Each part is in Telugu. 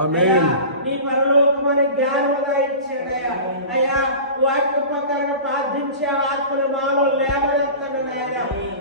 ఆమేన్. నీ పరలోకమైన జ్ఞానం దయచేయడయ్యా. అయ్యా వాక్య ప్రకారంగా ప్రార్థించే ఆత్మను మాలో లేవనెత్తండి నాయన.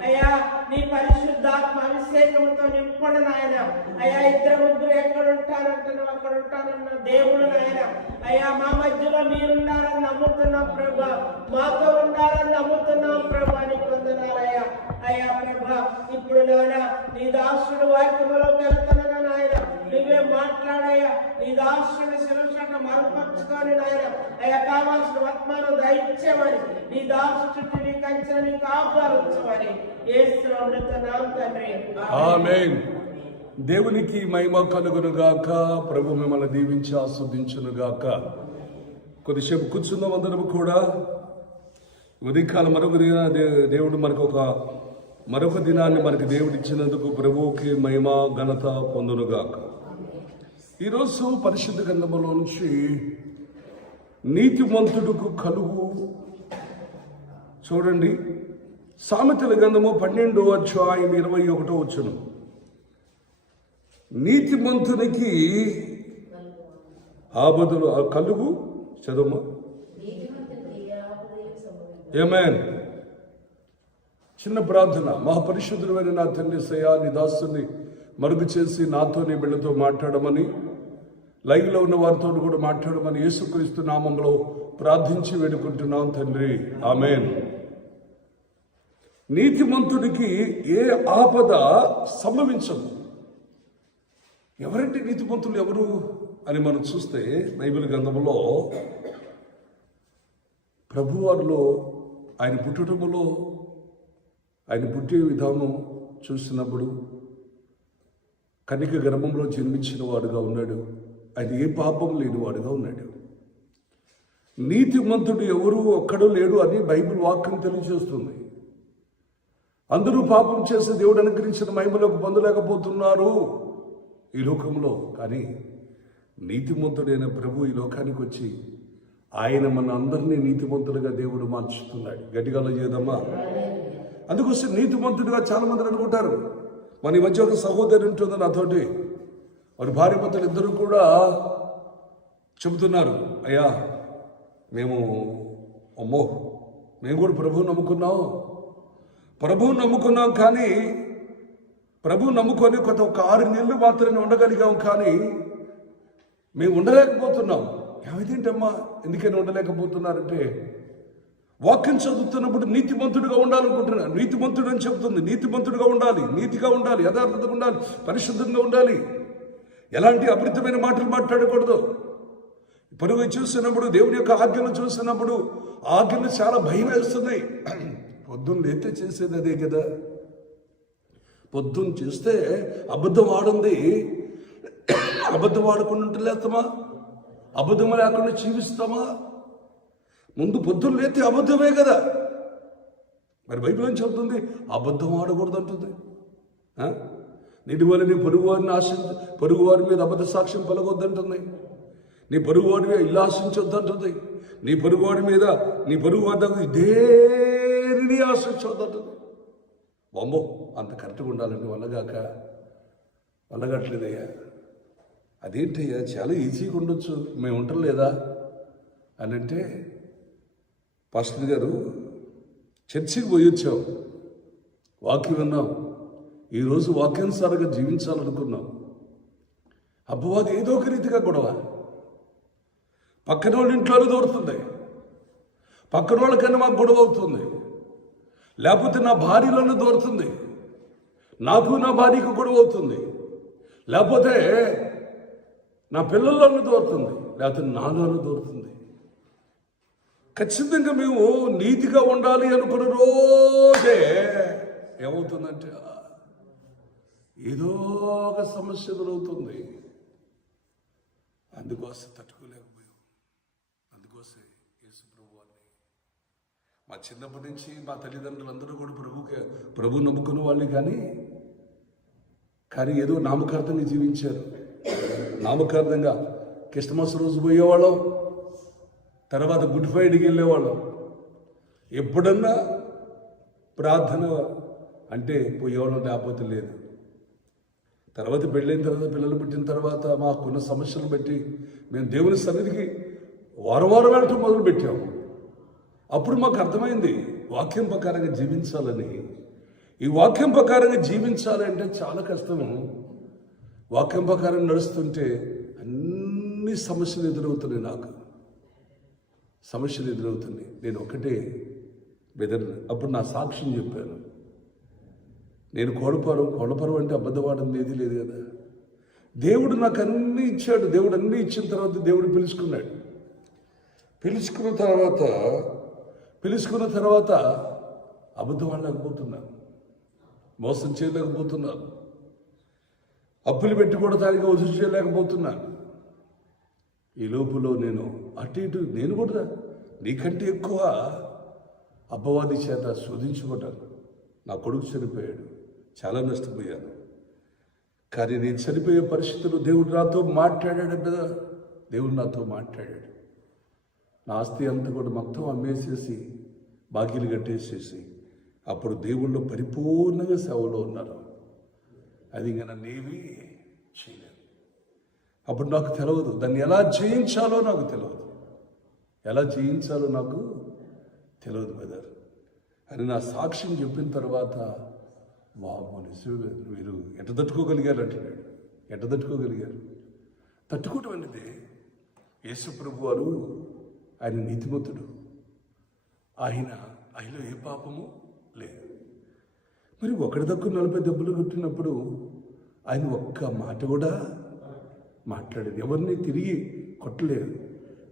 అయ్యా నీ పరిశుద్ధాత్మ అభిషేకంతో నింపండి నాయన. అయ్యా ఇద్దరు ముగ్గురు ఎక్కడ ఉంటారంటున్నావు అక్కడ ఉంటానన్న దేవుడు నాయన. అయ్యా మా మధ్యలో మీరున్నారని నమ్ముతున్నాం ప్రభా, మాతో ఉన్నారని నమ్ముతున్నాం ప్రభా. నీకు వందనాలయ్యా. అయ్యా ప్రభా ఇప్పుడు నాయన నీ దాసుడు వాక్యములోకి వెళ్తున్నా నాయన, నువ్వే మాట్లాడయ్యా. నీ దాసుని శిరషట మరుపరుచుకొని నాయన అయ్యా కావాల్సిన వర్తమానం దయచేవని, నీ దాసు చుట్టూ నీ కంచె నీ కాపాడుంచమని యేసునామమున నామమున తండ్రి ఆమేన్. దేవునికి మహిమ కలుగును గాక. ప్రభు మిమ్మల్ని దీవించి ఆస్వాదించును గాక. కొద్దిసేపు కూర్చుందాం అందరం కూడా. ఉదయకాలం మరొక దేవుడు మరొక దినాన్ని మనకు దేవుడు ఇచ్చినందుకు ప్రభువుకి మహిమ ఘనత పొందునుగాక. ఈరోజు పరిశుద్ధ గ్రంథములో నుంచి నీతిమంతుడుకు కలుగు చూడండి. సామెతల గ్రంథము 12వ అధ్యాయం 21వ వచనం. నీతిమంతునికి ఆపదలు కలుగు చదువు. ఆమేన్. చిన్న ప్రార్థన. మహాపరిశుద్ధుడైన నా తండ్రి సయా, నీ దాసుని మరుగు చేసి నాతో నీ బిడ్డతో మాట్లాడమని, లైవ్లో ఉన్న వారితో కూడా మాట్లాడమని యేసుక్రీస్తు నామంలో ప్రార్థించి వేడుకుంటున్నాం తండ్రి. ఆమేన్. నీతిమంతుడికి ఏ ఆపద సంభవించదు. ఎవరంటే నీతిమంతులు ఎవరు అని మనం చూస్తే బైబిల్ గ్రంథంలో ప్రభువారిలో ఆయన పుట్టడములో ఆయన పుట్టే విధానం చూసినప్పుడు కన్యక గర్భంలో జన్మించిన వాడుగా ఉన్నాడు. ఆయన ఏ పాపం లేనివాడుగా ఉన్నాడు. నీతిమంతుడు ఎవరు ఒక్కడూ లేడు అని బైబిల్ వాక్యం తెలియజేస్తుంది. అందరూ పాపం చేసి దేవుడు అనుగ్రహించిన మహిమలోకి పొందలేకపోతున్నారు ఈ లోకంలో. కానీ నీతిమంతుడైన ప్రభు ఈ లోకానికి వచ్చి ఆయన మన అందరినీ నీతిమంతులుగా దేవుడు మార్చుతున్నాడు. గట్టిగా చేద్దామా? అందుకోసం నీతిమంతుడిగా చాలా మంది అనుకుంటారు. మన ఈ మధ్య ఒక సహోదరి ఉంటుంది నాతోటి, వారి భార్య భర్తలు ఇద్దరు కూడా చెబుతున్నారు, అయ్యా మేము కూడా ప్రభువుని నమ్ముకున్నాం కానీ ప్రభువు నమ్ముకొని ఒక 6 నెలలు మాత్రమే ఉండగలిగాం, కానీ మేము ఉండలేకపోతున్నాం. ఏమైతేంటమ్మా ఎందుకని ఉండలేకపోతున్నారంటే, వాక్యం చదువుతున్నప్పుడు నీతిమంతుడిగా ఉండాలనుకుంటున్నాను. నీతిమంతుడు అని చెబుతుంది. నీతిమంతుడిగా ఉండాలి, నీతిగా ఉండాలి, యథార్థంగా ఉండాలి, పరిశుద్ధంగా ఉండాలి, ఎలాంటి అపరితమైన మాటలు మాట్లాడకూడదు. పొరుగు చూసినప్పుడు, దేవుని యొక్క ఆజ్ఞలు చూసినప్పుడు ఆజ్ఞలు చాలా భయం వేస్తున్నాయి. పొద్దున్న లేతే చేసేది అదే కదా. పొద్దున్న చేస్తే అబద్ధం ఆడుంది, అబద్ధం ఆడకుండా ఉంటలేస్తామా? అబద్ధం లేకుండా జీవిస్తామా? ముందు పొద్దున్న లేతే అబద్ధమే కదా. మరి బైబిల్ ఏం చెబుతుంది? అబద్ధం ఆడకూడదు అంటుంది. నీటి వల్ల నీ పొరుగువారి మీద అబద్ధ సాక్ష్యం పలకొద్దంటుంది. నీ పొరుగువాడి మీద ఇల్లు ఆశించొద్దంటుంది. నీ పొరుగువాడి మీద నీ పొరుగువాడి దేనిని ఆశించొద్దంటుంది. బొమ్మో అంత కరెక్ట్గా ఉండాలండి వల్లగట్లేదయ్యా. అదేంటయ్యా చాలా ఈజీగా ఉండొచ్చు, మేము ఉండలేదా అని అంటే, పాస్టర్ గారు చర్చికి పోయి వచ్చాం, వాక్యం విన్నాం, ఈరోజు వాక్యానుసారంగా జీవించాలనుకున్నాం. అబ్బవాది ఏదో ఒక రీతిగా గొడవ, పక్కన వాళ్ళ ఇంట్లోనే దూరుతుంది, పక్కన వాళ్ళకన్నా మాకు గొడవ అవుతుంది, లేకపోతే నా భార్యలోనే దూరుతుంది, నాకు నా భార్యకు గొడవ అవుతుంది, లేకపోతే నా పిల్లల్లోనూ దూరుతుంది, లేకపోతే నాలోనూ దూరుతుంది. ఖచ్చితంగా మేము నీతిగా ఉండాలి అనుకున్న రోజే ఏమవుతుందంటే ఏదో ఒక సమస్య ఎదురవుతుంది. అందుకోసం తట్టుకోలేకపోయాం. అందుకోసం యేసు ప్రభువాన్ని మా చిన్నప్పటి నుంచి మా తల్లిదండ్రులందరూ కూడా ప్రభు నమ్ముకున్న వాళ్ళే, కానీ ఏదో నామకార్థంగా జీవించారు. నామకార్థంగా క్రిస్మస్ రోజు పోయేవాళ్ళం, తర్వాత గుడ్ ఫ్రైడేకి వెళ్ళేవాళ్ళం. ఎప్పుడన్నా ప్రార్థన అంటే పోయేవాళ్ళం, లేకపోతే లేదు. తర్వాత పెళ్ళైన తర్వాత పిల్లలు పుట్టిన తర్వాత మాకున్న సమస్యలు బట్టి మేము దేవుని సన్నిధికి వారం వెళ్ళటం మొదలు పెట్టాము. అప్పుడు మాకు అర్థమైంది వాక్యం ప్రకారంగా జీవించాలని. ఈ వాక్యం ప్రకారంగా జీవించాలంటే చాలా కష్టము. వాక్యం ప్రకారం నడుస్తుంటే అన్ని సమస్యలు ఎదురవుతున్నాయి. నాకు సమస్యలు ఎదురవుతున్నాయి. నేను ఒకటే బెదర్. అప్పుడు నా సాక్ష్యం చెప్పాను. నేను కోడపరం అంటే అబద్ధవాడడం ఏది లేదు కదా. దేవుడు నాకు అన్నీ ఇచ్చాడు. దేవుడు అన్నీ ఇచ్చిన తర్వాత దేవుడు పిలుచుకున్నాడు. పిలుచుకున్న తర్వాత అబద్ధం ఆడలేకపోతున్నాను, మోసం చేయలేకపోతున్నాను, అప్పులు పెట్టుకోవడానికి వసూలు చేయలేకపోతున్నాను. ఈ లోపులో నేను అటు ఇటు నేను కూడా నీకంటే ఎక్కువ అపవాది చేత శోధించుకుంటాను. నా కొడుకు చనిపోయాడు, చాలా నష్టపోయాను. కానీ నేను చనిపోయే పరిస్థితుల్లో దేవుడు నాతో మాట్లాడాడు కదా. దేవుడు నాతో మాట్లాడాడు. నా ఆస్తి అంతా కూడా మొత్తం అమ్మేసేసి బాకీలు కట్టేసేసి అప్పుడు దేవుళ్ళు పరిపూర్ణంగా సేవలో ఉన్నారు. అది ఇంకా నన్నేమీ చేయలేదు. అప్పుడు నాకు తెలియదు దాన్ని ఎలా జయించాలో నాకు తెలియదు. బ్రదర్ అని నా సాక్ష్యం చెప్పిన తర్వాత వామ్మో నిజమే మీరు ఎట్ట తట్టుకోగలిగారు అంటున్నాడు. ఎట్ట తట్టుకోగలిగారు? తట్టుకోవటం అనేది యేసు ప్రభు వారు ఆయన నీతిమంతుడు. ఆయనలో ఏ పాపము లేదు. మరి ఒకటి తక్కువ 40 దెబ్బలు కొట్టినప్పుడు ఆయన ఒక్క మాట కూడా మాట్లాడేది. ఎవరిని తిరిగి కొట్టలేదు,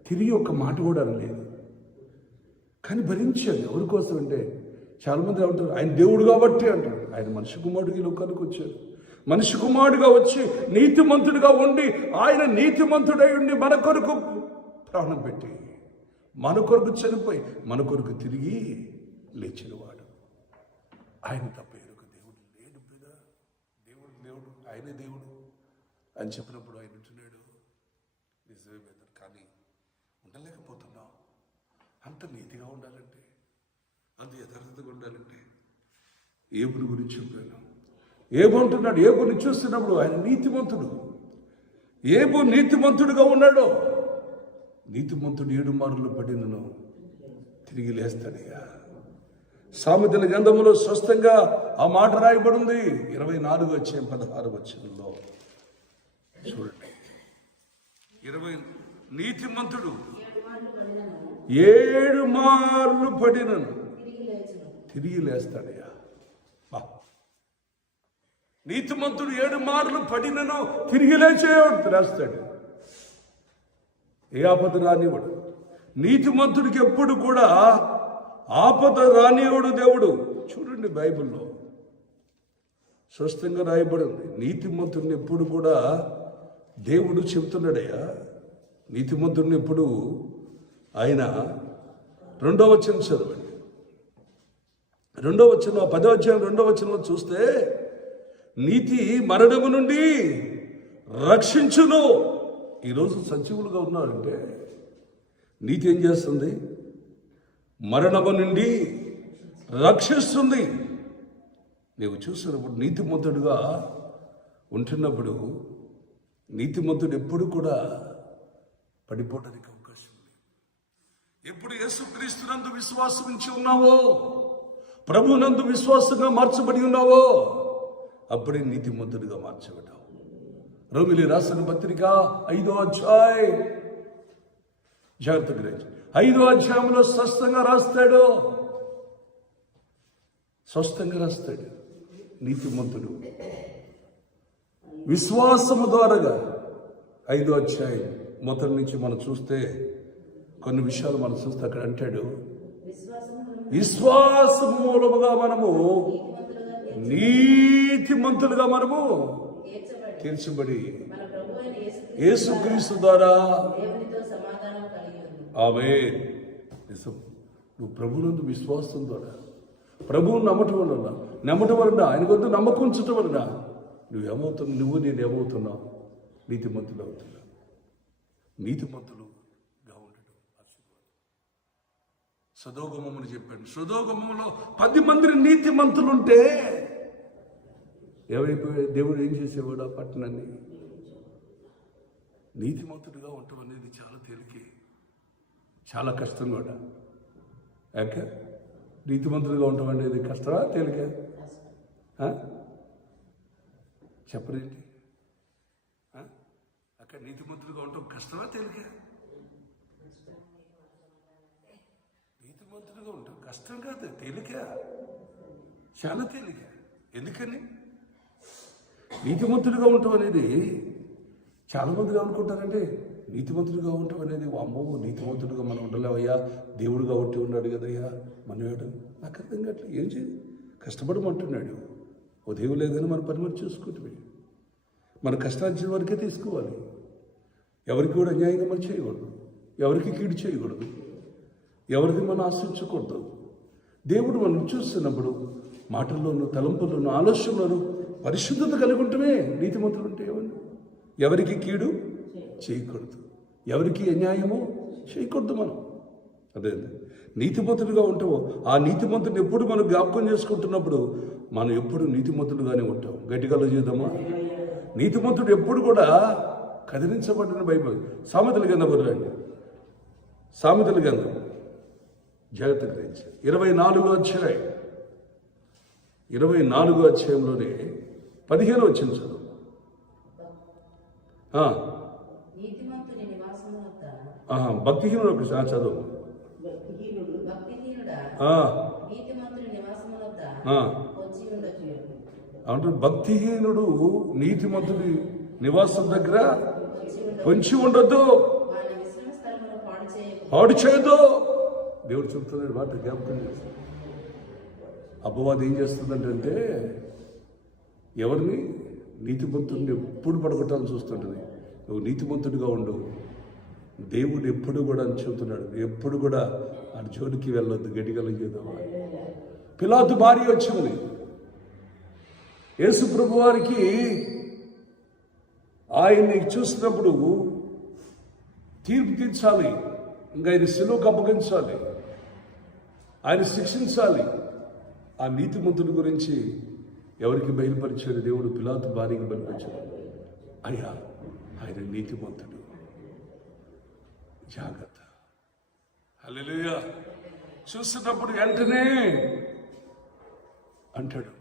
తిరిగి ఒక్క మాట కూడా అనలేదు. కానీ భరించాడు. ఎవరి కోసం అంటే చాలామంది అంటారు ఆయన దేవుడు కాబట్టి అంటారు. ఆయన మనిషి కుమారుడికి లోకానికి వచ్చాడు. మనిషి కుమారుడుగా వచ్చి నీతిమంతుడిగా ఉండి ఆయన నీతిమంతుడై ఉండి మన కొరకు ప్రాణం పెట్టి మన కొరకు చనిపోయి మన కొరకు తిరిగి లేచినవాడు. ఆయన తప్ప ఎరుక దేవుడు లేడు బిడ్డ. దేవుడు ఆయనే దేవుడు అని చెప్పినప్పుడు ఆయన ఉంటున్నాడు. నిజమే బెదర్. కానీ ఉండలేకపోతున్నాం. అంత నీతిగా ఉండాలంటే, అంత యథార్థతగా ఉండాలంటే ఏబుని గురించి చెప్పాను. ఏబు అంటున్నాడు, ఏబుని చూస్తున్నప్పుడు ఆయన నీతిమంతుడు. ఏబు నీతిమంతుడుగా ఉన్నాడు. నీతిమంతుడు 7 మార్లు పడినను తిరిగి లేస్తాడయ్యా. సామెతల గ్రంథములో స్పష్టంగా ఆ మాట రాయబడింది. 24:16 చూడండి. నీతిమంతుడు 7 మార్లు పడినను తిరిగి లేస్తాడయ్యా. నీతిమంతుడు 7 మార్లు పడినను తిరిగి లేస్తాడు. ఏ ఆపద రానివాడు. నీతిమంతుడికి ఎప్పుడు కూడా ఆపద రానివాడు దేవుడు. చూడండి బైబిల్లో స్పష్టంగా రాయబడింది. నీతిమంతుడిని ఎప్పుడు కూడా దేవుడు చెబుతున్నాడయ్యా. నీతిమంతుడిని ఎప్పుడు ఆయన 2వ వచనం చదవండి. 2వ వచనం 10వ అధ్యాయం 2వ వచనంలో చూస్తే నీతి మరణము నుండి రక్షించును. ఈరోజు సజీవులుగా ఉన్నారంటే నీతి ఏం చేస్తుంది? మరణము నుండి రక్షిస్తుంది. నీవు చూసినప్పుడు నీతిమంతుడుగా ఉంటున్నప్పుడు నీతిమంతుడు ఎప్పుడు కూడా పడిపోవడానికి అవకాశం లేదు. ఎప్పుడు యేసుక్రీస్తునందు విశ్వాసం ఉంచి ఉన్నావో, ప్రభునందు విశ్వాసంగా మార్చబడి ఉన్నావో అప్పుడే నీతిమంతుడిగా మార్చబడ్డావు. రోమిలి రాసిన పత్రిక 5వ అధ్యాయం జాగ్రత్తగా గ్రహించు. 5వ అధ్యాయంలో స్పష్టంగా రాస్తాడు నీతిమంతుడు విశ్వాసము ద్వారాగా. 5వ అధ్యాయం మొదటి నుంచి మనం చూస్తే కొన్ని విషయాలు మనం చూస్తే అక్కడ అంటాడు, విశ్వాసము మూలముగా మనము నీతిమంతులుగా మనము తీర్చబడి యేసుక్రీస్తు ద్వారా ఆమేన్. నువ్వు ప్రభువునందు విశ్వాసం ద్వారా ప్రభువుని నమ్మటం వలన ఆయన కొద్ది నమ్మకం ఉంచటం వలన నువ్వు నేను ఏమవుతున్నావు? నీతిమంతులు అవుతున్నా. నీతిమంతులుగా ఉండటం ఆశీర్వాదం. సదోగమని చెప్పాడు. సదోగమలో 10 మంది నీతిమంతులుంటే ఏమైపోయి దేవుడు ఏం చేసేవాడు? ఆ పట్టణాన్ని నీతిమంతుడిగా ఉండటం అనేది చాలా తేలికే, చాలా కష్టం కూడా. యాక నీతిమంతుడిగా ఉండటం అనేది కష్టమా తేలిక? చెప్పరేంటి? అక్కడ నీతిమంతుడిగా ఉండటం కష్టమా తేలిక? నీతిమంతుడిగా ఉండటం కష్టం కాదు, తేలిక, చాలా తేలిక. ఎందుకని? నీతిమంతుడిగా ఉండటం అనేది చాలా మందిగా అనుకుంటారంటే నీతిమంతుడిగా ఉండటం అనేది అమ్మో నీతిమంతుడిగా మనం ఉండలేవయ్యా, దేవుడుగా ఉంటే ఉన్నాడు కదయ్యా మనం ఏడు. నాకు అర్థం కావట్లేదు. ఏం చేయాలి? కష్టపడమంటున్నాడు. ఉదయం లేదని మన పని మనం చూసుకుంటే మన కష్టార్జిత వరకే తీసుకోవాలి. ఎవరికి కూడా అన్యాయంగా మనం చేయకూడదు, ఎవరికి కీడు చేయకూడదు, ఎవరికి మనం ఆశించకూడదు. దేవుడు మనం చూస్తున్నప్పుడు మాటల్లోనూ తలంపుల్లోనూ ఆలోచనలోనూ పరిశుద్ధత కలిగి ఉంటమే నీతిమంతులు ఉంటే. ఏమన్నా ఎవరికి కీడు చేయకూడదు, ఎవరికి అన్యాయము చేయకూడదు. మనం అదే నీతిమంతులుగా ఉంటాము. ఆ నీతిమంతుని ఎప్పుడు మనం జ్ఞాపకం చేసుకుంటున్నప్పుడు మనం ఎప్పుడు నీతిమంతులుగానే ఉంటాం. గట్టిగా చేద్దామా? నీతిమంతుడు ఎప్పుడు కూడా కదిలించబడిన బైబిల్. సామెతల గ్రంథం వదలండి, సామెతల గ్రంథం జాగ్రత్త గురించి 24వ అధ్యాయం, 24వ అధ్యాయంలోనే 15వ వచనం చదువు. భక్తిహీనుడు ఒకసారి చదువు. అంటారు భక్తిహీనుడు నీతిమంతుడి నివాసం దగ్గర పొంచి ఉండొద్దు, పాడు చేయదు. దేవుడు చెప్తున్నాడు మాట జ్ఞాపకం చేస్తాడు. అపవాదం ఏం చేస్తుందంటే ఎవరిని? నీతిమంతుడిని ఎప్పుడు పడగొట్టాలని చూస్తుంటుంది. నువ్వు నీతిమంతుడిగా ఉండు, దేవుడు ఎప్పుడు కూడా అని చెబుతున్నాడు. ఎప్పుడు కూడా ఆ జోలికి వెళ్ళొద్దు. గట్టిగా చేద్దామా? పిలాతు భార్య వచ్చింది. యేసు ప్రభు వారికి ఆయన్ని చూసినప్పుడు తీర్పు తీర్చాలి, ఇంకా ఆయన శిలువకు అప్పగించాలి, ఆయన శిక్షించాలి. ఆ నీతిమంతుడి గురించి ఎవరికి బయలుపరిచాడు? దేవుడు పిలాతు భార్యకి బయలుపరిచాడు. అయ్యా ఆయన నీతిమంతుడు, జాగ్రత్త. హల్లెలూయా. చూస్తున్నప్పుడు వెంటనే అంటాడు,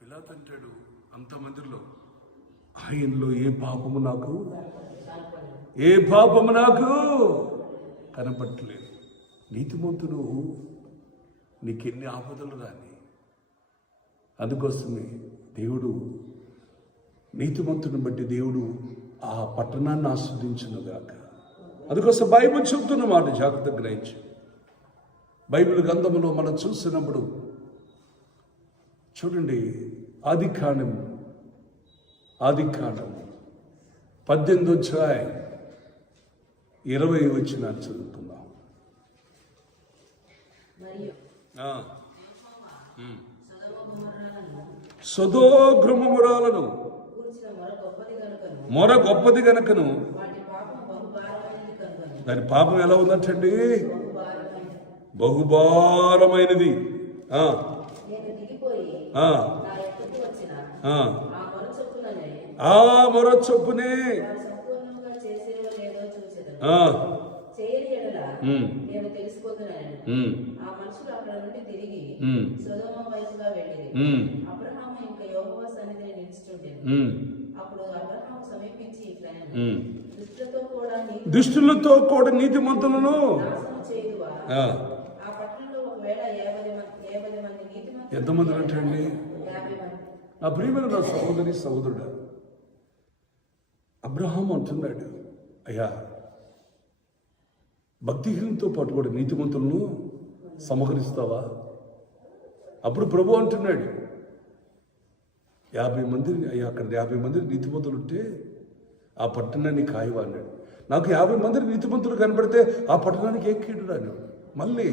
పిలాతు అంటాడు అంతమందిలో, ఆయనలో ఏ పాపము నాకు కనపట్టలేదు. నీతిమంతుడు నీకెన్ని ఆపదలు రాని. అందుకోసమే దేవుడు నీతిమంతుని బట్టి దేవుడు ఆ పట్టణాన్ని ఆస్వాదించునుగాక. అందుకోసం బైబిల్ చెబుతున్న మాట జాగ్రత్త గ్రహించు. బైబిల్ గ్రంథంలో మనం చూసినప్పుడు చూడండి, ఆదికాండం 18వ అధ్యాయం 20 వచనాన్ని చదువుకుందాం. సొదొమ మొర గొప్పది గనుకను దాని పాపం ఎలా ఉందంటండి? బహుభారమైనది. ఆ మొర చొప్పునే దుష్టులతో కూడా నీతిమంతులను ఎంతమంది అంటండి? నా ప్రియమైన నా సహోదరుడు అబ్రహాము అంటున్నాడు, అయ్యా భక్తిహీనంతో పాటు కూడా నీతిమంతులను సమకరిస్తావా? అప్పుడు ప్రభు అంటున్నాడు 50 మంది, అయ్యా అక్కడ 50 మంది నీతిమంతులు ఉంటే ఆ పట్టణాన్ని కాయవా అన్నాడు. నాకు 50 మంది నీతిమంతులు కనబడితే ఆ పట్టణానికి ఏ కీడు రాను. మళ్ళీ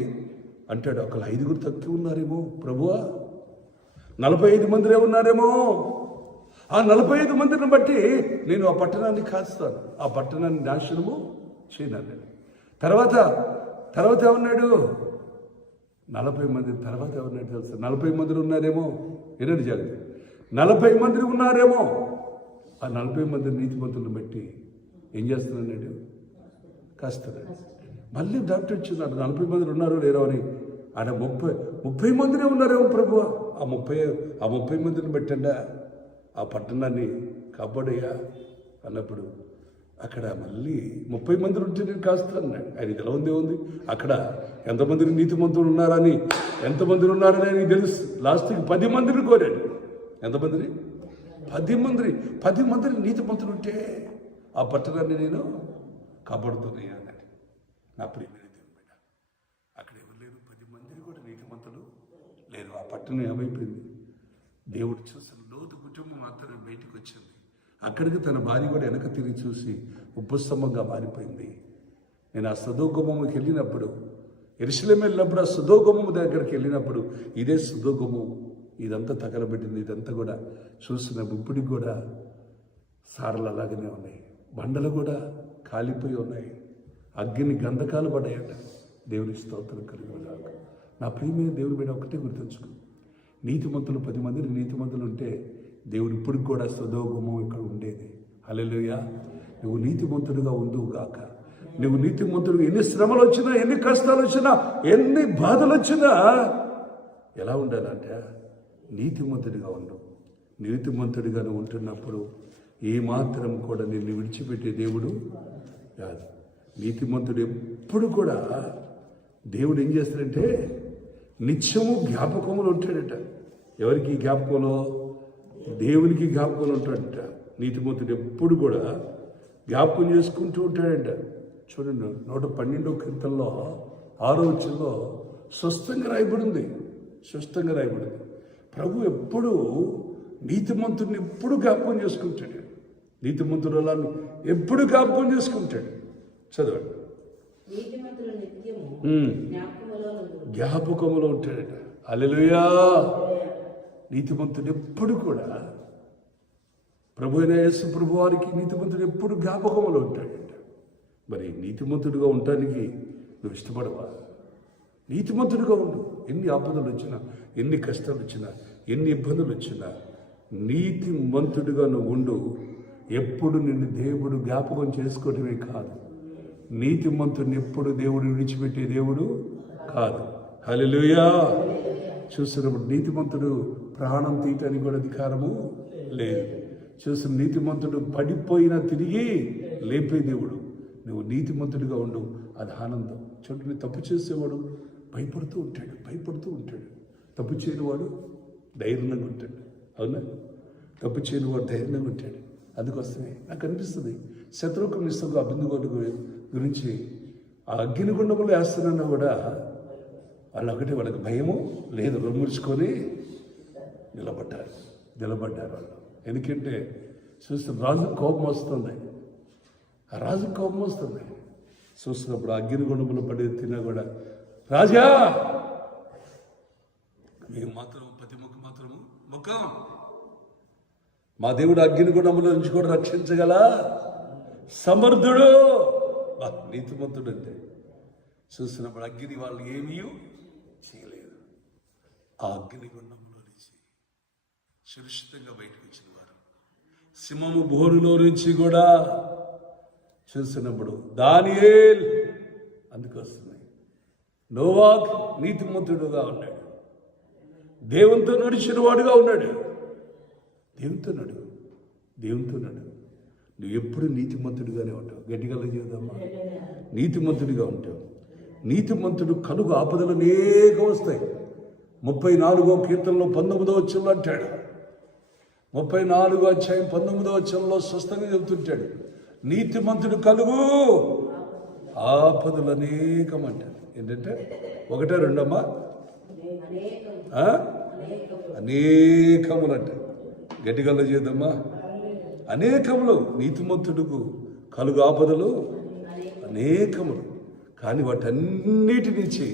అంటాడు, అక్కడ 5 తక్కువ ఉన్నారేమో ప్రభువా, 45 మందిరే ఉన్నారేమో. ఆ 45 మందిని బట్టి నేను ఆ పట్టణాన్ని కాస్తాను, ఆ పట్టణాన్ని నాశనము చేయను. తర్వాత ఏమన్నాడు? 40 మంది. తర్వాత ఏమన్నాడు తెలుసా? 40 మంది ఉన్నారేమో. ఏనండి జాగ్రత్త. 40 మంది ఉన్నారేమో. ఆ 40 మంది నీతిమంతులను బట్టి ఏం చేస్తున్నాడు? కాస్తున్నాడు. మళ్ళీ డాక్టర్ ఇచ్చినాడు 40 మంది ఉన్నారో లేరో అని. ఆడ 30 మందినే ఉన్నారేమో ప్రభు. ఆ 30 మందిని పెట్టండా ఆ పట్టణాన్ని కాపాడయ్యా అన్నప్పుడు అక్కడ మళ్ళీ 30 మంది ఉంటే నేను కాస్తాను. ఆయనకి ఎలా ఉంది అక్కడ ఎంతమంది నీతిమంతులు ఉన్నారని, ఎంతమంది ఉన్నారని ఆయనకి తెలుసు. లాస్ట్కి 10 మందిని కోరాడు. ఎంతమందిని? 10 మందిని నీతిమంతులు ఉంటే ఆ పట్టణాన్ని నేను కాపాడుతున్నాయి అన్నాడు. నా ప్రియమైన దేవుని బిడ్డ, అక్కడ ఎవరు లేరు, 10 మందిని కూడా నీతిమంతులు లేరు. ఆ పట్టణం ఏమైపోయింది? దేవుడు చూసిన లోతు కుటుంబం మాత్రమే బయటకు వచ్చింది. అక్కడికి తన భార్య కూడా వెనక తిరిగి చూసి ఉపస్తంభంగా మారిపోయింది. నేను ఆ సొదొమొరికి వెళ్ళినప్పుడు, యెరూషలేము వెళ్ళినప్పుడు, ఆ సొదొమ దగ్గరికి వెళ్ళినప్పుడు ఇదే సొదొమ ఇదంతా తగలబెట్టింది. ఇదంతా కూడా చూసినప్పుడు ఇప్పటికి కూడా సారలు అలాగనే ఉన్నాయి, బండలు కూడా కాలిపోయి ఉన్నాయి, అగ్ని గంధకాలు పడ్డాయట. దేవుని స్తోత్రం కలుగుగాక. నా ప్రియమైన దేవుని మీద ఒకటే గుర్తుంచుకో, నీతిమంతులు 10 మంది నీతిమంతులు ఉంటే దేవుడు ఇప్పటికి కూడా సొదొమ ఇక్కడ ఉండేది. హల్లెలూయా. నువ్వు నీతిమంతుడిగా ఉందువు గాక. నువ్వు నీతిమంతుడిగా ఎన్ని శ్రమలు వచ్చినా, ఎన్ని కష్టాలు వచ్చినా, ఎన్ని బాధలు వచ్చినా ఎలా ఉండాలంటే నీతిమంతుడిగా ఉండు. నీతిమంతుడిగా నువ్వు ఉంటున్నప్పుడు ఏమాత్రం కూడా నిన్ను విడిచిపెట్టే దేవుడు కాదు. నీతిమంతుడు ఎప్పుడు కూడా దేవుడు ఏం చేస్తాడంటే నిత్యము జ్ఞాపకములు ఉంటాడట. ఎవరికి జ్ఞాపకంలో? దేవునికి జ్ఞాపకంలో ఉంటాడట. నీతిమంతుడు ఎప్పుడు కూడా జ్ఞాపకం చేసుకుంటూ ఉంటాడంట. చూడండి 112వ కీర్తనలో 6వ వచనంలో స్పష్టంగా రాయబడింది. స్పష్టంగా రాయబడింది. ప్రభు ఎప్పుడు నీతిమంతుడిని ఎప్పుడు జ్ఞాపకం చేసుకుంటాడు. నీతిమంతుడు ఎప్పుడు జ్ఞాపకం చేసుకుంటాడు. చదవండి. జ్ఞాపకములో ఉంటాడట. హల్లెలూయా. నీతిమంతుడు ఎప్పుడు కూడా ప్రభు అయిన యేసు ప్రభు వారికి నీతిమంతుడు ఎప్పుడు జ్ఞాపకములో ఉంటాడంట. మరి నీతిమంతుడిగా ఉండటానికి నువ్వు ఇష్టపడవా? నీతిమంతుడిగా ఉండు. ఎన్ని ఆపదలు వచ్చినా, ఎన్ని కష్టాలు వచ్చినా, ఎన్ని ఇబ్బందులు వచ్చినా నీతిమంతుడిగా నువ్వు ఉండు. ఎప్పుడు నిన్ను దేవుడు జ్ఞాపకం చేసుకోవటమే కాదు, నీతిమంతుడిని ఎప్పుడు దేవుడు విడిచిపెట్టే దేవుడు కాదు. హల్లెలూయా. చూసినప్పుడు నీతిమంతుడు ప్రాణం తీయటానికి కూడా అధికారము లేదు. చూసిన నీతిమంతుడు పడిపోయినా తిరిగి లేపే దేవుడు. నువ్వు నీతిమంతుడిగా ఉండు, అది ఆనందం. చూడండి, తప్పు చేసేవాడు భయపడుతూ ఉంటాడు. తప్పు చేయనివాడు ధైర్యంగా ఉంటాడు. అవునా? తప్పు చేయనివాడు ధైర్యంగా ఉంటాడు. అందుకోసమే నాకు అనిపిస్తుంది శత్రువుకు మిస్సంగా అభిందుగోలు గురించి ఆ అగ్నిగుండంలో వేస్తున్నా కూడా వాళ్ళకి భయము లేదు, రొమ్ముర్చుకొని నిలబడ్డారు వాళ్ళు. ఎందుకంటే చూస్తే రాజు కోపం వస్తుంది. ఆ రాజు కోపం వస్తుంది. చూసినప్పుడు అగ్నిగుండంలో పడి తిన్నా కూడా, రాజా మేము మాత్రం ప్రతి ముఖం మా దేవుడు అగ్నిగుండంలో నుంచి కూడా రక్షించగల సమర్థుడు. నీతిమంతుడు అంటే చూసినప్పుడు అగ్ని వాళ్ళు ఏమీ చేయలేదు. ఆ అగ్నిగుండంలో నుంచి సురక్షితంగా బయటకు వచ్చిన వారు, సింహము బోరులో నుంచి కూడా చూసినప్పుడు దానియేల్ అందుకొస్తున్నాయి. నోవాహు నీతిమంతుడుగా ఉన్నాడు, దేవునితో నడిచిన వాడుగా ఉన్నాడు. దేవునితో నడు. నువ్వు ఎప్పుడు నీతిమంతుడిగానే ఉంటావు. గట్టిగా చేద్దామా? నీతిమంతుడిగా ఉంటావు. నీతిమంతుడు కలుగు ఆపదలు అనేక వస్తాయి. 34వ కీర్తనలో 19వ వచనంలో అంటాడు. 34వ అధ్యాయం 19వ వచనంలో స్పష్టంగా చెబుతుంటాడు, నీతిమంతుడు కలుగు ఆపదలు అనేకం అంటాడు. ఏంటంటే 1, 2 అనేకములు అంట. గట్టిగా చేద్దామా? అనేకములు. నీతిమంతుడుకు కలుగు ఆపదలు అనేకములు. కానీ వాటన్నిటి నుంచి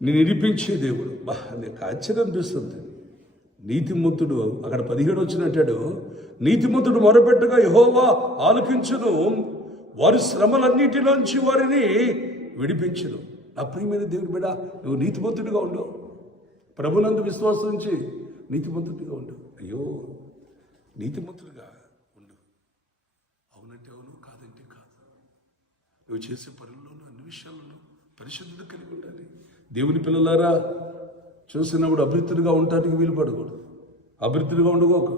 నేను విడిపించే దేవుడు. నీకు ఆశ్చర్యం అనిపిస్తుంది. నీతిమంతుడు అక్కడ 17 వచ్చినట్టాడు, నీతిమంతుడు మొరపెట్టగా యెహోవా ఆలకించును, వారి శ్రమలన్నిటిలోంచి వారిని విడిపించును. నా ప్రియమైన దేవుని బిడ్డ, నువ్వు నీతిమంతుడిగా ఉండు. ప్రభునందు విశ్వాసం నుంచి నీతిమంతుడిగా ఉండు. అయ్యో, నీతిమంతుడిగా ఉండు. అవునంటే అవును, కాదంటే కాదు. నువ్వు చేసే పనుల్లోనూ అన్ని విషయాల్లోనూ పరిశుద్ధత కలిగి ఉండాలి. దేవుని పిల్లలారా, చూసినప్పుడు అభివృద్ధిగా ఉండటానికి వీలు పడకూడదు. అభివృద్ధిగా ఉండకూడదు.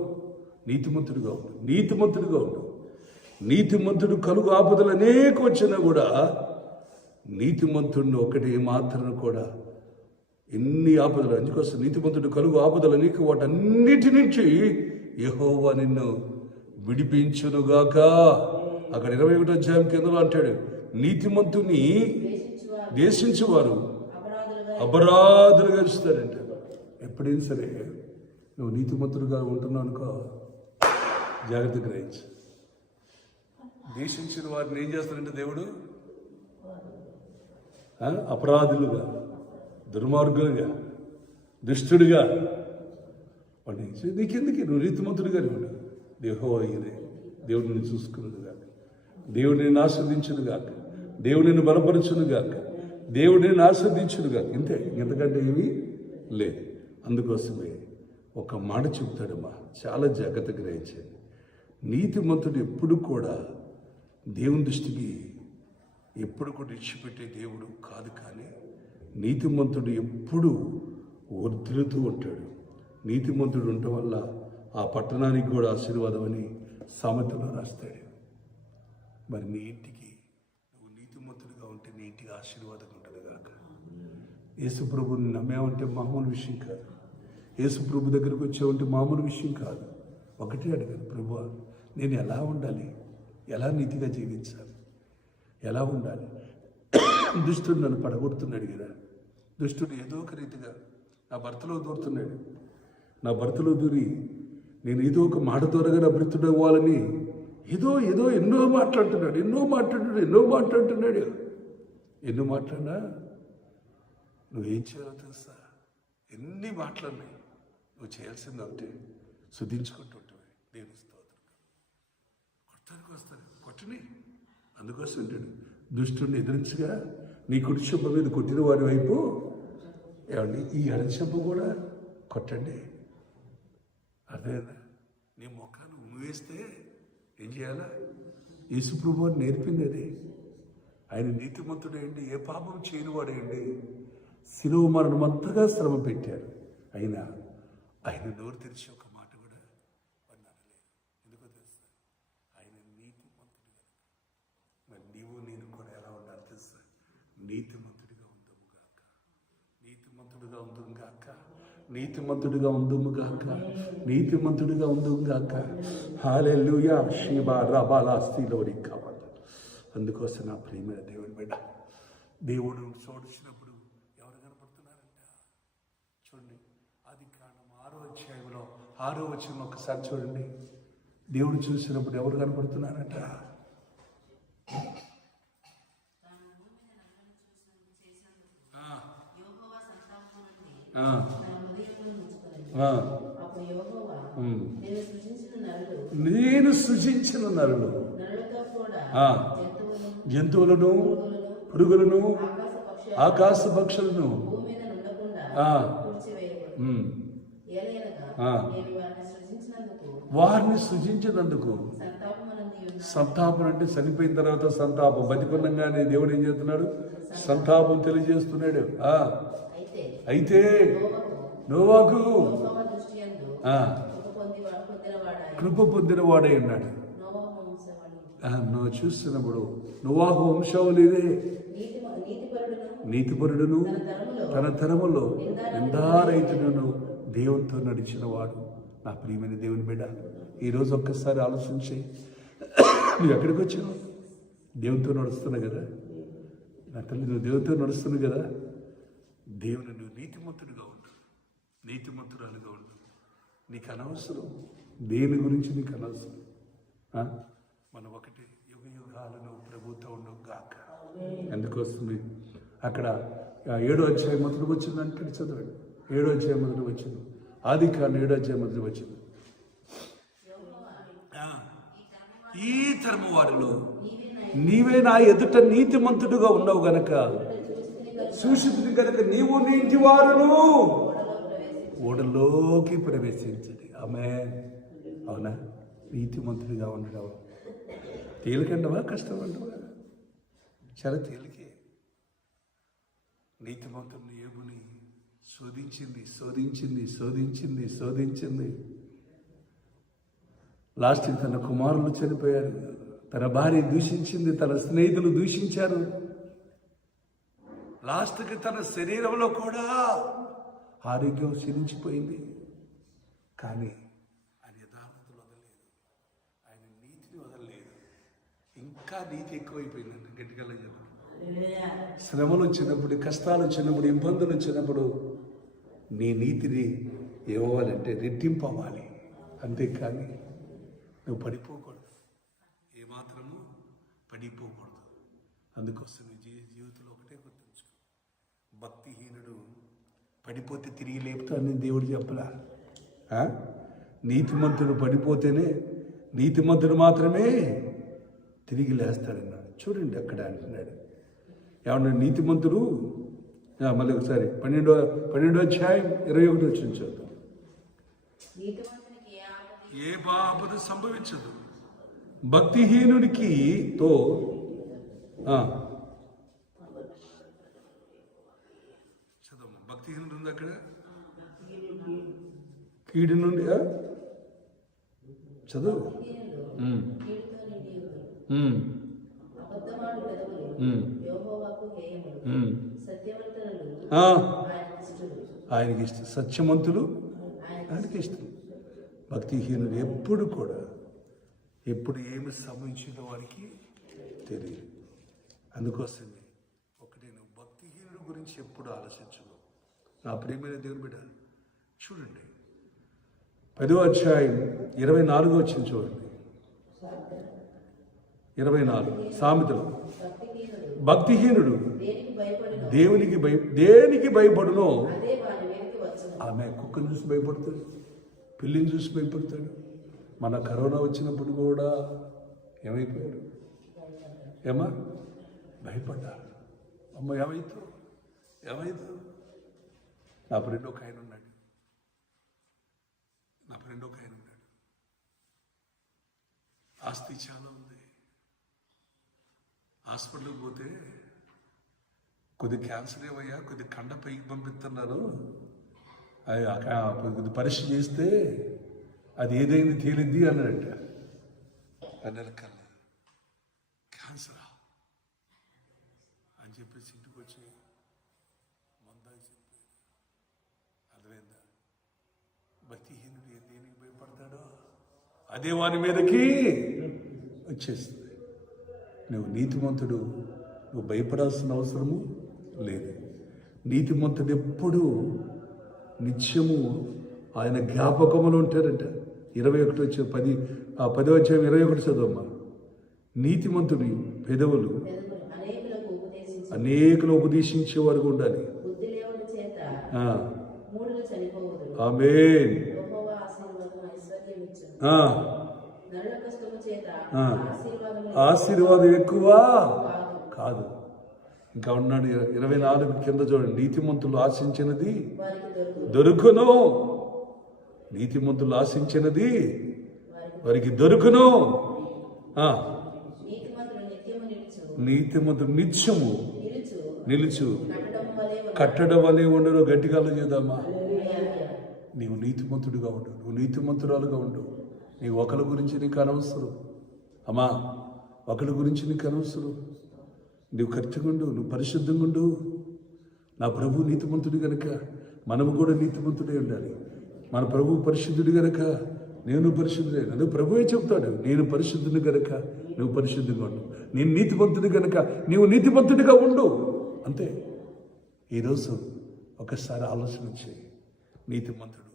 నీతిమంతుడిగా ఉండు. నీతిమంతుడిగా ఉండు. నీతిమంతుడు కలుగు ఆపదలు అనేక వచ్చినా కూడా నీతిమంతుడిని ఒకటి మాత్రం కూడా ఎన్ని ఆపదలు, అందుకోసం నీతిమంతుడు కలుగు ఆపదలు అనేక వాటన్నిటి నుంచి యెహోవా నిన్ను విడిపించునుగాక. అక్కడ 21వ అధ్యాయం కిందలో అంటాడు, నీతిమంతుని దేశించేవారు అపరాధులుగా ఇస్తారంట. ఎప్పుడైనా సరే నువ్వు నీతిమంతుడుగా ఉంటున్నావు అనుకో, జాగ్రత్త గ్రహించు. దేశించిన వారిని ఏం చేస్తాడంటే దేవుడు అపరాధులుగా, దుర్మార్గులుగా, దుష్టుడిగా పండించి నీకెందుకు, నువ్వు నీతిమంతుడిగానే ఉండు. దేవుడిని చూసుకున్నది కాక, దేవుడిని ఆస్వాదించును గాక, దేవుడిని బలపరచును గాక, దేవుడిని ఆస్వాదించును గాక. ఇంతే, ఇంతకంటే ఏమీ లేదు. అందుకోసమే ఒక మాట చెబుతాడమ్మా, చాలా జాగ్రత్తగా గ్రహించండి. నీతిమంతుడు ఎప్పుడు కూడా దేవుని దృష్టికి ఎప్పుడు కూడా ఇచ్చిపెట్టే దేవుడు కాదు. కానీ నీతిమంతుడు ఎప్పుడు వర్ధిల్లుతూ ఉంటాడు. నీతిమంతుడు ఉండటం వల్ల ఆ పట్టణానికి కూడా ఆశీర్వాదం అని సామెతలో రాస్తాడు. మరి నీ ఇంటికి నువ్వు నీతిమంతుడిగా ఉంటే నీ ఇంటికి ఆశీర్వాదం ఉంటుంది కాక. యేసుప్రభుని నమ్మావంటే మామూలు విషయం కాదు. యేసుప్రభు దగ్గరికి వచ్చావంటే మామూలు విషయం కాదు. ఒకటే అడిగాను, ప్రభువా నేను ఎలా ఉండాలి, ఎలా నీతిగా జీవించాలి, ఎలా ఉండాలి? దుష్టుడు నన్ను పడగొడుతున్నాడు కదా. దుష్టుడు ఏదో ఒక రీతిగా నా భర్తలో దూరుతున్నాడు. నా భర్తలో దూరి నేను ఏదో ఒక మాట ద్వారాగా నా భర్తుడు అవ్వాలని ఏదో ఎన్నో మాట్లాడుతున్నాడు. ఎన్నో మాట్లాడినా నువ్వేం చేయాలో తెలుసా? ఎన్ని మాట్లాడినాయి, నువ్వు చేయాల్సింది ఒకటే, శుద్ధించుకుంటుంటావు. దేవుని స్తోత్రం. కొట్టడానికి వస్తాను, కొట్టని. అందుకోసం ఉంటాడు, దుష్టుడిని ఎదిరించగా నీ కుడి చెంప మీద కొట్టిన వాడి వైపు ఏమండి ఈ ఎడమ చెంప కూడా కొట్టండి. అదేనా? నీ మొఖాన్ని ఉమ్మేస్తే ఏం చేయాలా? యేసుప్రభు వారు నేర్పింది అది. ఆయన నీతిమంతుడేంటి, ఏ పాపం చేయనివాడేంటి, శిలువ మరణం అంతగా శ్రమ పెట్టారు. అయినా ఆయన నోరు తెరిచి ఒక మాట కూడా అన్నాడు. ఎందుకో తెలుసా? ఆయన నీతిమంతుడు కనుక. మరి నీవు నేను కూడా ఎలా ఉండాలి తెలుసా? నీతిమంతుడిగా ఉందము గాక, నీతిమంతుడిగా ఉందము గాక, నీతిమంతుడిగా ఉందము గాక, నీతిమంతుడిగా ఉందము గాక. హల్లెలూయా. శిబా రబాలా స్థిలోని కావాలి. అందుకోసం నా ప్రియమైన దేవుని బిడ్డ, దేవుడు చూసినప్పుడు ఎవరు కనపడుతున్నారంట? చూడండి, ఆదికాండం 6వ అధ్యాయంలో 6వ వచనం ఒకసారి చూడండి. దేవుడు చూసినప్పుడు ఎవరు కనపడుతున్నారంట? నేను సృజించిన నరులు, జంతువులను, పురుగులను, ఆకాశ పక్షులను వారిని సృజించినందుకు. సంతాపం అంటే చనిపోయిన తర్వాత సంతాపం, బతికున్నంగానే దేవుడు ఏం చేస్తున్నాడు? సంతాపం తెలియజేస్తున్నాడు. అయితే నోవాకు కృప పొందిన వాడే ఉన్నాడు. నువ్వు చూస్తున్నప్పుడు నోవాహు వంశావళిదే నీతిపరుడును, తన తరములో నిందారహితుడును, దేవునితో నడిచిన వాడు. నా ప్రియమైన దేవుని బిడ్డ, ఈరోజు ఒక్కసారి ఆలోచించి, నువ్వు ఎక్కడికి వచ్చావు? దేవునితో నడుస్తున్నావు కదా. నా తల్లి, నువ్వు దేవునితో నడుస్తున్నావు కదా. దేవుని నువ్వు నీతిమంతుడిగా ఉండు, నీతిమంతురాలుగా ఉండు. నీకు అనవసరం, దేని గురించి నీకు అనవసరం. మనం ఒకటి యుగ యుగాలను ప్రభుత్వం ఉండవు గాక. ఎందుకొస్తుంది? అక్కడ 7వ అధ్యాయం మొదటి వచ్చిందంటే చదవండి. 7వ అధ్యాయం మొదటి వచ్చింది. ఆదికాండం 7వ అధ్యాయం మొదటి వచ్చింది. ఈ తరము వారిలో నీవే నా ఎదుట నీతిమంతుడుగా ఉన్నావు గనక, సూచితుని గనక నీవు నీ ఇంటి వారును ఓడలోకి ప్రవేశించండి. ఆమేన్. అవునా? నీతిమంతుడిగా ఉండడం తేలికండవా కష్టం అంటవా? చాలా తేలికే. నీతిమంతుడిని యోబుని శోధించింది. లాస్ట్కి తన కుమారులు చనిపోయారు, తన భార్య దూషించింది, తన స్నేహితులు దూషించారు, లాస్ట్కి తన శరీరంలో కూడా ఆరోగ్యం క్షీణించిపోయింది. కానీ ఆయన యథార్థతను వదలలేదు, ఆయన నీతిని వదలలేదు. ఇంకా నీతి ఎక్కువైపోయిందంట. గట్టిగా చెప్పండి. శ్రమలు వచ్చినప్పుడు, కష్టాలు వచ్చినప్పుడు, ఇబ్బందులు వచ్చినప్పుడు నీ నీతిని ఇవ్వాలంటే రెట్టింపు అవ్వాలి. అంతేకాని నువ్వు పడిపోకూడదు, ఏమాత్రము పడిపోకూడదు. అందుకోసం నీ జీవితంలో ఒకటే గుర్తుంచుకో, భక్తిహీనుడు పడిపోతే తిరిగి లేపుతాడని దేవుడు చెప్పలా. నీతిమంతుడు పడిపోతేనే, నీతిమంతుడు మాత్రమే తిరిగి లేస్తాడన్నాడు. చూడండి అక్కడ అంటున్నాడు. ఏమన్నా నీతిమంతుడు, మళ్ళీ ఒకసారి 12వ అధ్యాయం 21 వచ్చిన చూద్దాం. ఏ ఆపద సంభవించదు, భక్తిహీనుడికి తో చదవ. భక్తిహీనుడు ఉంది అక్కడ. కీడు నుండి చదువు. ఆయనకి ఇష్టం. సత్యవంతులు ఆయనకి ఇష్టం. భక్తిహీనుడు ఎప్పుడు ఏమి సంభవించిందో వారికి తెలియదు. అందుకోసమే ఒకటి, నువ్వు భక్తిహీనుడు గురించి ఎప్పుడు ఆలోచించవు. నా ప్రియమైన దేవుని బిడ్డ చూడండి, 10వ అధ్యాయం 24 వచ్చింది చూడండి. 24 సామెతలు. భక్తిహీనుడు దేనికి భయపడునో ఆమె కుక్కను చూసి భయపడతాడు, పిల్లిని చూసి భయపడతాడు. మన కరోనా వచ్చినప్పుడు కూడా ఏమైపోయాడు? ఏమా భయపడ్డారు. అమ్మ ఏమైందో నా ఫ్రెండ్ ఒక ఆయన ఉన్నాడు. ఆస్తి చాలా ఉంది. హాస్పిటల్కి పోతే కొద్ది క్యాన్సర్ ఏమయ్యా, కొద్ది కండ పైకి పంపిస్తున్నారు, కొద్ది పరీక్ష చేస్తే అది ఏదైంది తేలింది అన్నాడట. అన్నారు కల్లా క్యాన్సరా అని చెప్పేసి ఇంటికి వచ్చి మందాకి చెప్పి, అర్థమైందా? భక్తిహీనుడు దేనికి భయపడతాడో అదే వాని మీదకి వచ్చేస్తుంది. నువ్వు నీతిమంతుడు, నువ్వు భయపడాల్సిన అవసరము లేదు. నీతిమంతుడు ఎప్పుడూ నిత్యము ఆయన జ్ఞాపకములు ఉంటారంట. 21 వచ్చే 10వ అధ్యాయం 21 చదవమ్మా. నీతిమంతుడి పెదవులు అనేకులు ఉపదేశించే వరకు ఉండాలి. ఆమేన్. ఆశీర్వాదం ఎక్కువ కాదు. ఇంకా ఉన్నాడు 24 కింద చూడండి. నీతిమంతులు ఆశించినది దొరుకును, నీతిమంతులు ఆశించినది వారికి దొరుకును. నీతిమంతులు నిత్యము నిలుచు కట్టడం వలె ఉండరు. గట్టిగా చేద్దామా. నీవు నీతిమంతుడిగా ఉండు, నువ్వు నీతిమంతురాలుగా ఉండు. నీ ఒకరి గురించి నీకు అనవసరం అమ్మా, ఒకరి గురించి నీకు అనవసరం. నువ్వు కరెక్ట్గా ఉండు, నువ్వు పరిశుద్ధంగా ఉండు. నా ప్రభు నీతిమంతుడు గనక మనము కూడా నీతిమంతుడే ఉండాలి. మన ప్రభు పరిశుద్ధుడు గనక నేను పరిశుద్ధుడే. అదే ప్రభువే చెప్తాడు, నేను పరిశుద్ధుని గనక నువ్వు పరిశుద్ధంగా ఉండు, నేను నీతిమంతుడి గనక నీవు నీతిమంతుడిగా ఉండు. అంతే. ఈరోజు ఒకసారి ఆలోచన చేయి. నీతిమంతుడు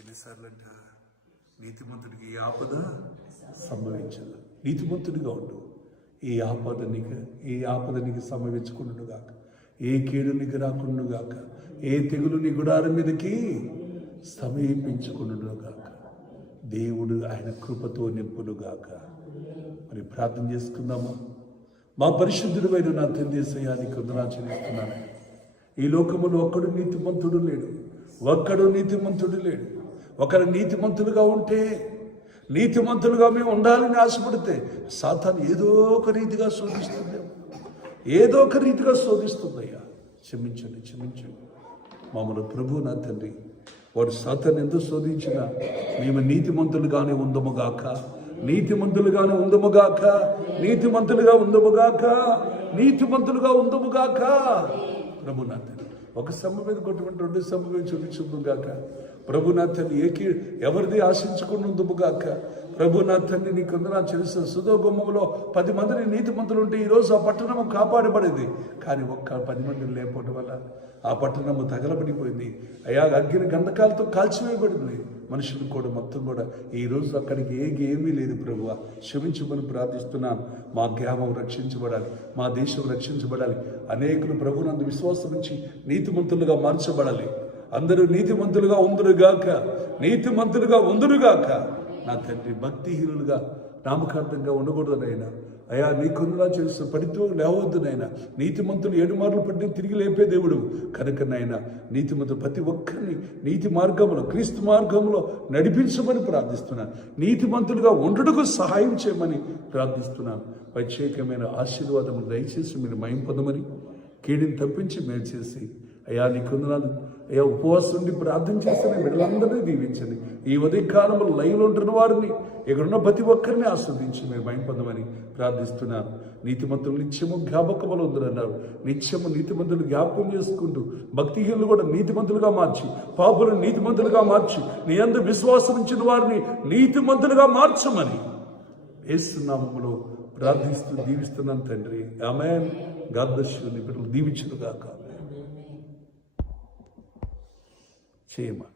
ఎన్నిసార్లు అంట, నీతిమంతుడికి ఏ ఆపద సంభవించదు. నీతిమంతుడిగా ఉండు. ఏ ఆపద నీకు సంభవించుకుండుగాక, ఏ కీడు నీకు రాకుండుగాక, ఏ తెగులు నీ గుడారం మీదకి సమీపించుకుండుగాక. దేవుడు ఆయన కృపతో నింపునుగాక. మరి ప్రార్థన చేసుకుందామా. మా పరిశుద్ధుడైన నా తండ్రి యేసయ్యా, నీకు వందనాలు చెల్లిస్తున్నాను. ఈ లోకములో ఒక్కడు నీతిమంతుడు లేడు. ఒక్కడు నీతిమంతుడు లేడు. ఒకరు నీతిమంతులుగా ఉంటే, నీతిమంతులుగా మేము ఉండాలని ఆశపడితే సాతాను ఏదో ఒక రీతిగా శోధిస్తుంది, ఏదో ఒక రీతిగా శోధిస్తుందయ్యా. క్షమించండి. మమ్మల్ని ప్రభు నా తండ్రి వాడు సాతాను ఎందుకు శోధించినా మేము నీతిమంతులుగానే ఉందముగాక, నీతిమంతులుగా ఉందముగాక. ప్రభు నా తండ్రి ఒక సమ్మ మీద కొట్టుకుంటే రెండు సమ్మ మీద చూపించుగాక. ప్రభునాథాన్ని ఎవరిది ఆశించుకుని ఉందుముగాక. ప్రభునాథాన్ని నీకుందరా తెలుసు. సుధోగుమ్మంలో 10 మందిని నీతిమంతులు ఉంటే ఈరోజు ఆ పట్టణము కాపాడబడింది. కానీ ఒక్క 10 మందిని లేకపోవడం వల్ల ఆ పట్టణము తగలబడిపోయింది. అయా అగ్ని గంధకాలతో కాల్చివేయబడింది. మనుషులు కూడా మొత్తం కూడా ఈరోజు అక్కడికి ఏమీ లేదు. ప్రభువా క్షమించమని ప్రార్థిస్తున్నాను. మా గ్రామం రక్షించబడాలి, మా దేశం రక్షించబడాలి. అనేకులు ప్రభునందు విశ్వాసం నుంచి నీతిమంతులుగా మార్చబడాలి. అందరూ నీతిమంతులుగా ఉందురుగాక. నా తండ్రి భక్తిహీనులుగా నామకార్థంగా ఉండకూడదు నాయనా. అయా నీకుందులా చేస్తూ పడితూ లేవద్దు నాయనా. నీతిమంతులు 7 మార్లు పడిన తిరిగి లేపే దేవుడు కనుక నాయనా నీతిమంతులు ప్రతి ఒక్కరిని నీతి మార్గంలో, క్రీస్తు మార్గంలో నడిపించమని ప్రార్థిస్తున్నాను. నీతిమంతులుగా ఉండటకు సహాయం చేయమని ప్రార్థిస్తున్నాను. ప్రత్యేకమైన ఆశీర్వాదం దయచేసి మీరు మహిమ పొందమని, కీడిని తప్పించి మేలు చేసి అయ్యా నీకుందున్నాను. అయ్యా ఉపవాసం ఉండి ప్రార్థన చేసిన బిడ్డలందరినీ దీవించండి. ఈ ఉదయకాలంలో లైవ్లో ఉంటున్న వారిని, ఇక్కడున్న ప్రతి ఒక్కరిని ఆస్వాదించి మీరు భయం పొందమని ప్రార్థిస్తున్నాను. నీతిమంతులు నిత్యము జ్ఞాపకములు ఉందన్నారు. నిత్యము నీతిమంతులు జ్ఞాపకం చేసుకుంటూ భక్తిహీనులు కూడా నీతిమంతులుగా మార్చి, పాపులను నీతిమంతులుగా మార్చి, నీ యందు విశ్వాసం ఉంచిన వారిని నీతిమంతులుగా మార్చమని యేసు నామములో ప్రార్థిస్తూ దీవిస్తున్నాను తండ్రి. ఆమేన్. God bless you. నీ బిడ్డలు దీవించునుగాక. చేయమా